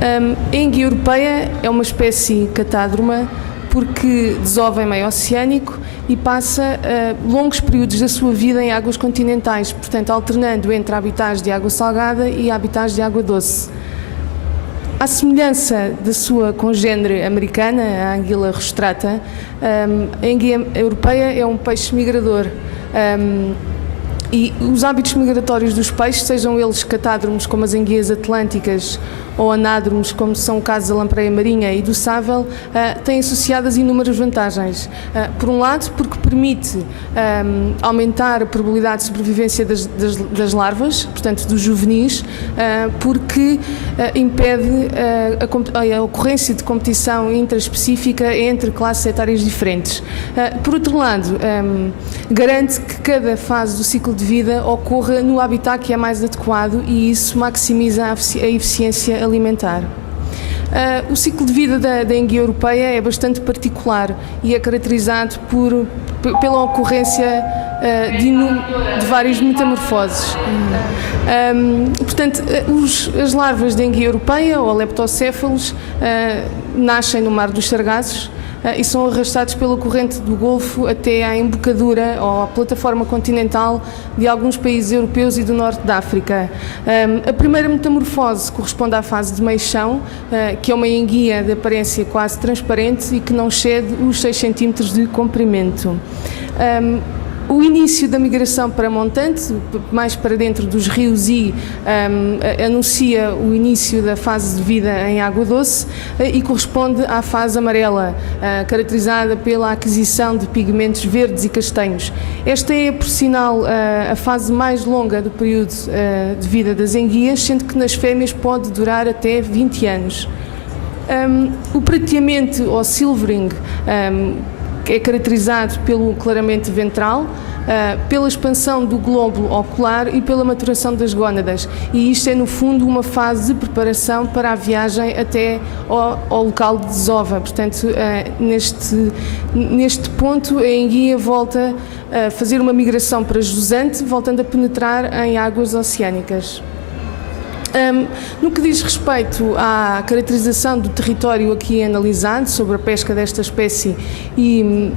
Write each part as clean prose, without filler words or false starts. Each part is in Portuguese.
A enguia europeia é uma espécie catádroma porque desova em meio oceânico e passa longos períodos da sua vida em águas continentais, portanto alternando entre habitats de água salgada e habitats de água doce. À semelhança da sua congênere americana, a anguila rostrata, a enguia europeia é um peixe migrador. E os hábitos migratórios dos peixes, sejam eles catádromos como as enguias atlânticas ou anádromos como são o caso da lampreia marinha e do sável, têm associadas inúmeras vantagens. Por um lado, porque permite aumentar a probabilidade de sobrevivência das larvas, portanto dos juvenis, porque impede a ocorrência de competição intraespecífica entre classes etárias diferentes. Por outro lado, garante que cada fase do ciclo de vida ocorra no habitat que é mais adequado e isso maximiza a eficiência alimentar. O ciclo de vida da enguia europeia é bastante particular e é caracterizado pela ocorrência de várias metamorfoses. Portanto, as larvas da enguia europeia, ou leptocéfalos, nascem no Mar dos Sargassos e são arrastados pela corrente do Golfo até à embocadura ou à plataforma continental de alguns países europeus e do norte da África. A primeira metamorfose corresponde à fase de meixão, que é uma enguia de aparência quase transparente e que não excede os 6 cm de comprimento. O início da migração para montante, mais para dentro dos rios anuncia o início da fase de vida em água doce e corresponde à fase amarela, caracterizada pela aquisição de pigmentos verdes e castanhos. Esta é, por sinal, a fase mais longa do período de vida das enguias, sendo que nas fêmeas pode durar até 20 anos. O prateamento ou silvering é caracterizado pelo clareamento ventral, pela expansão do globo ocular e pela maturação das gónadas. E isto é, no fundo, uma fase de preparação para a viagem até ao local de desova. Portanto, neste ponto, a enguia volta a fazer uma migração para jusante, voltando a penetrar em águas oceânicas. No que diz respeito à caracterização do território aqui analisado sobre a pesca desta espécie e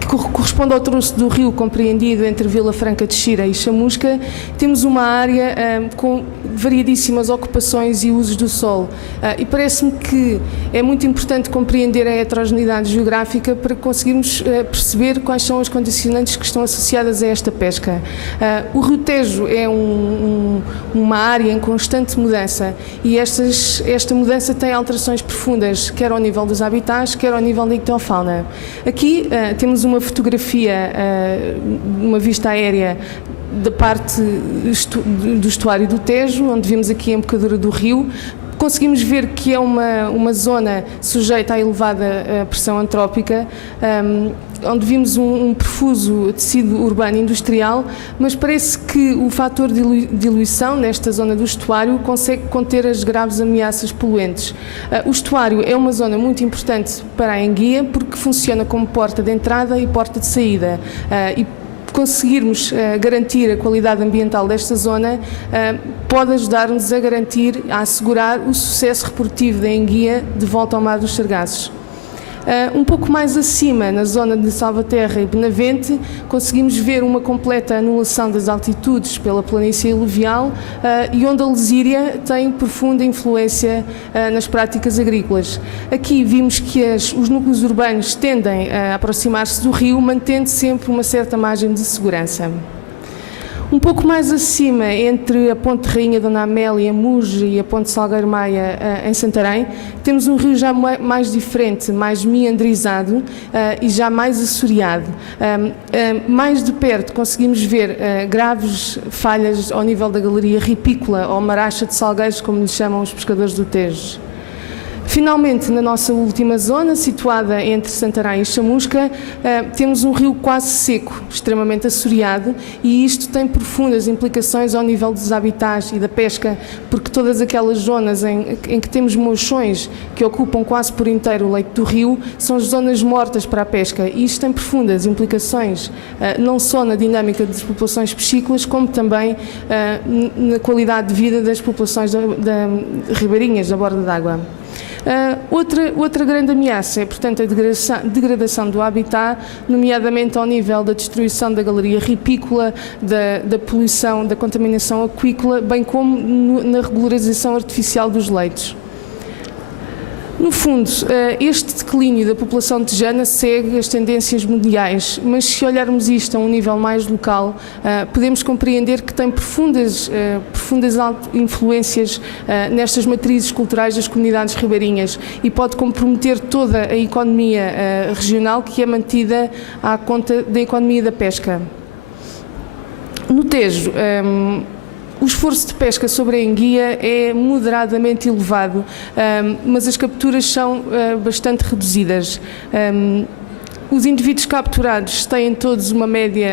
que corresponde ao troço do rio compreendido entre Vila Franca de Xira e Chamusca, temos uma área com variadíssimas ocupações e usos do solo. E parece-me que é muito importante compreender a heterogeneidade geográfica para conseguirmos perceber quais são as condicionantes que estão associadas a esta pesca. O Rio Tejo é uma área em constante mudança e esta mudança tem alterações profundas, quer ao nível dos habitats, quer ao nível da ictiofauna. Aqui temos uma fotografia, uma vista aérea da parte do estuário do Tejo, onde vimos aqui a embocadura do rio. Conseguimos ver que é uma zona sujeita à elevada pressão antrópica, onde vimos um profuso tecido urbano industrial, mas parece que o fator de diluição nesta zona do estuário consegue conter as graves ameaças poluentes. O estuário é uma zona muito importante para a enguia porque funciona como porta de entrada e porta de saída. E conseguirmos garantir a qualidade ambiental desta zona pode ajudar-nos a garantir, a assegurar o sucesso reprodutivo da enguia de volta ao Mar dos Sargassos. Um pouco mais acima, na zona de Salvaterra e Benavente, conseguimos ver uma completa anulação das altitudes pela planície aluvial e onde a lesíria tem profunda influência nas práticas agrícolas. Aqui vimos que os núcleos urbanos tendem a aproximar-se do rio, mantendo sempre uma certa margem de segurança. Um pouco mais acima, entre a Ponte Rainha Dona Amélia, Muge e a Ponte Salgueiro Maia, em Santarém, temos um rio já mais diferente, mais meandrizado e já mais assoreado. Mais de perto conseguimos ver graves falhas ao nível da galeria ripícola ou maracha de salgueiros, como lhe chamam os pescadores do Tejo. Finalmente, na nossa última zona, situada entre Santarém e Chamusca, temos um rio quase seco, extremamente assoreado, e isto tem profundas implicações ao nível dos habitats e da pesca, porque todas aquelas zonas em que temos mochões que ocupam quase por inteiro o leito do rio, são as zonas mortas para a pesca, e isto tem profundas implicações, não só na dinâmica das populações piscícolas, como também na qualidade de vida das populações ribeirinhas da borda d'água. Outra grande ameaça é, portanto, a degradação do habitat, nomeadamente ao nível da destruição da galeria ripícola, da poluição, da contaminação aquícola, bem como na regularização artificial dos leitos. No fundo, este declínio da população tejana segue as tendências mundiais, mas se olharmos isto a um nível mais local, podemos compreender que tem profundas influências nestas matrizes culturais das comunidades ribeirinhas e pode comprometer toda a economia regional, que é mantida à conta da economia da pesca. No Tejo, o esforço de pesca sobre a enguia é moderadamente elevado, mas as capturas são bastante reduzidas. Os indivíduos capturados têm todos uma média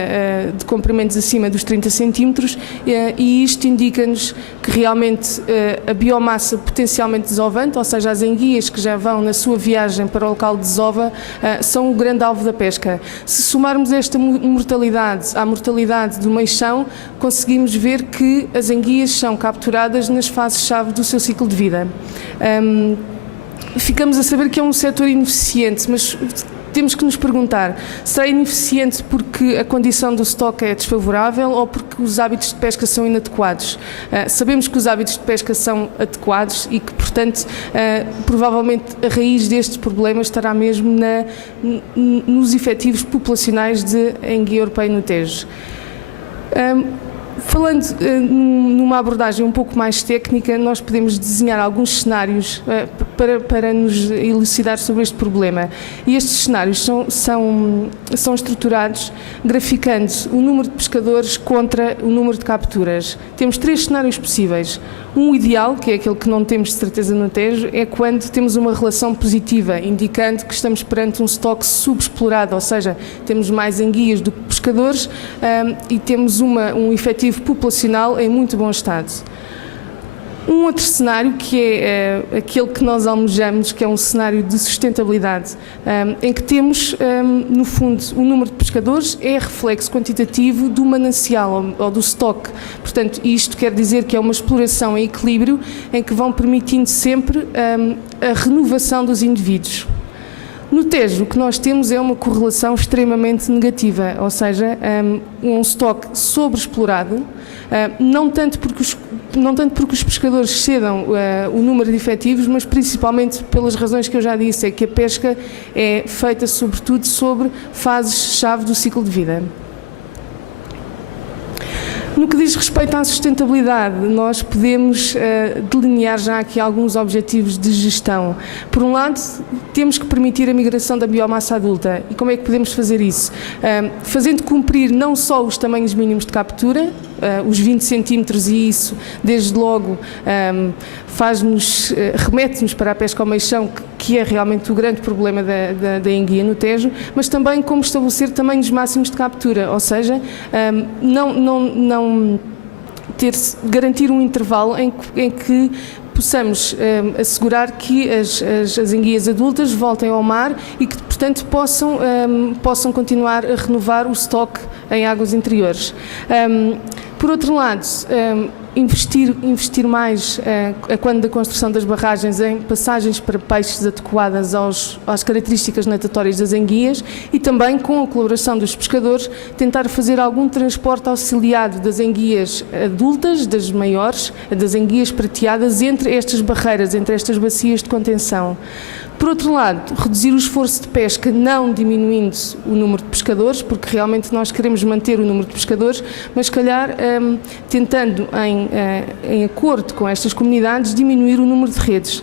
de comprimentos acima dos 30 centímetros e isto indica-nos que realmente a biomassa potencialmente desovante, ou seja, as enguias que já vão na sua viagem para o local de desova, são o grande alvo da pesca. Se somarmos esta mortalidade à mortalidade do meixão, conseguimos ver que as enguias são capturadas nas fases-chave do seu ciclo de vida. Ficamos a saber que é um setor ineficiente, mas temos que nos perguntar, será ineficiente porque a condição do estoque é desfavorável ou porque os hábitos de pesca são inadequados? Sabemos que os hábitos de pesca são adequados e que, portanto, provavelmente a raiz destes problemas estará mesmo nos efetivos populacionais de enguia europeia no Tejo. Falando numa abordagem um pouco mais técnica, nós podemos desenhar alguns cenários para nos elucidar sobre este problema. E estes cenários são estruturados graficando o número de pescadores contra o número de capturas. Temos 3 cenários possíveis. Um ideal, que é aquele que não temos de certeza no Tejo, é quando temos uma relação positiva, indicando que estamos perante um estoque subexplorado, ou seja, temos mais enguias do que pescadores e temos um efetivo populacional em muito bom estado. Um outro cenário, que é aquele que nós almejamos, que é um cenário de sustentabilidade, em que temos, no fundo, o número de pescadores é reflexo quantitativo do manancial ou do estoque. Portanto, isto quer dizer que é uma exploração em equilíbrio, em que vão permitindo sempre a renovação dos indivíduos. No Tejo, o que nós temos é uma correlação extremamente negativa, ou seja, um estoque sobreexplorado, não tanto porque os pescadores cedam o número de efetivos, mas principalmente pelas razões que eu já disse, é que a pesca é feita sobretudo sobre fases-chave do ciclo de vida. No que diz respeito à sustentabilidade, nós podemos delinear já aqui alguns objetivos de gestão. Por um lado, temos que permitir a migração da biomassa adulta. E como é que podemos fazer isso? Fazendo cumprir não só os tamanhos mínimos de captura, os 20 centímetros, e isso, desde logo, remete-nos para a pesca ao meixão, que é realmente o grande problema da enguia no Tejo, mas também como estabelecer tamanhos máximos de captura, ou seja, garantir um intervalo em que possamos assegurar que as enguias adultas voltem ao mar e que, portanto, possam continuar a renovar o estoque em águas interiores. Por outro lado, investir mais, quando da construção das barragens, em passagens para peixes adequadas às características natatórias das enguias e também, com a colaboração dos pescadores, tentar fazer algum transporte auxiliado das enguias adultas, das maiores, das enguias prateadas, entre estas barreiras, entre estas bacias de contenção. Por outro lado, reduzir o esforço de pesca, não diminuindo o número de pescadores, porque realmente nós queremos manter o número de pescadores, mas, se calhar, tentando, em acordo com estas comunidades, diminuir o número de redes.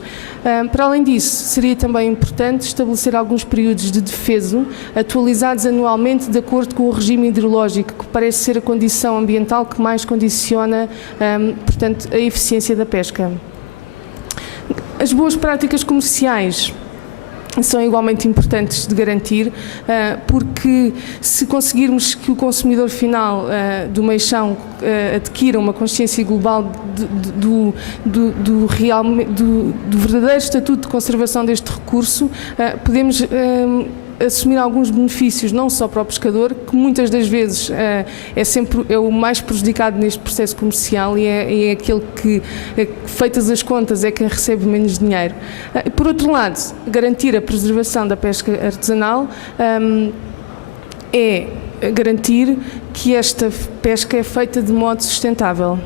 Para além disso, seria também importante estabelecer alguns períodos de defeso, atualizados anualmente de acordo com o regime hidrológico, que parece ser a condição ambiental que mais condiciona, portanto, a eficiência da pesca. As boas práticas comerciais são igualmente importantes de garantir, porque se conseguirmos que o consumidor final do Meixão adquira uma consciência global do verdadeiro estatuto de conservação deste recurso, podemos assumir alguns benefícios, não só para o pescador, que muitas das vezes é o mais prejudicado neste processo comercial e é aquele que, feitas as contas, é quem recebe menos dinheiro. Por outro lado, garantir a preservação da pesca artesanal é garantir que esta pesca é feita de modo sustentável.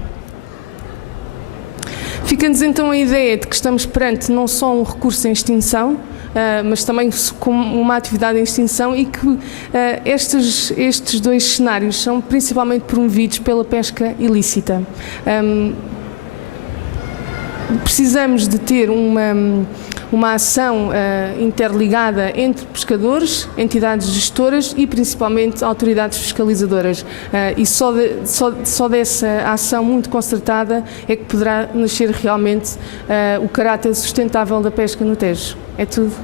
Fica-nos então a ideia de que estamos perante não só um recurso em extinção, mas também como uma atividade em extinção, e que estes dois cenários são principalmente promovidos pela pesca ilícita. Precisamos de ter uma ação interligada entre pescadores, entidades gestoras e principalmente autoridades fiscalizadoras. E só dessa ação muito concertada é que poderá nascer realmente o caráter sustentável da pesca no Tejo. É tudo.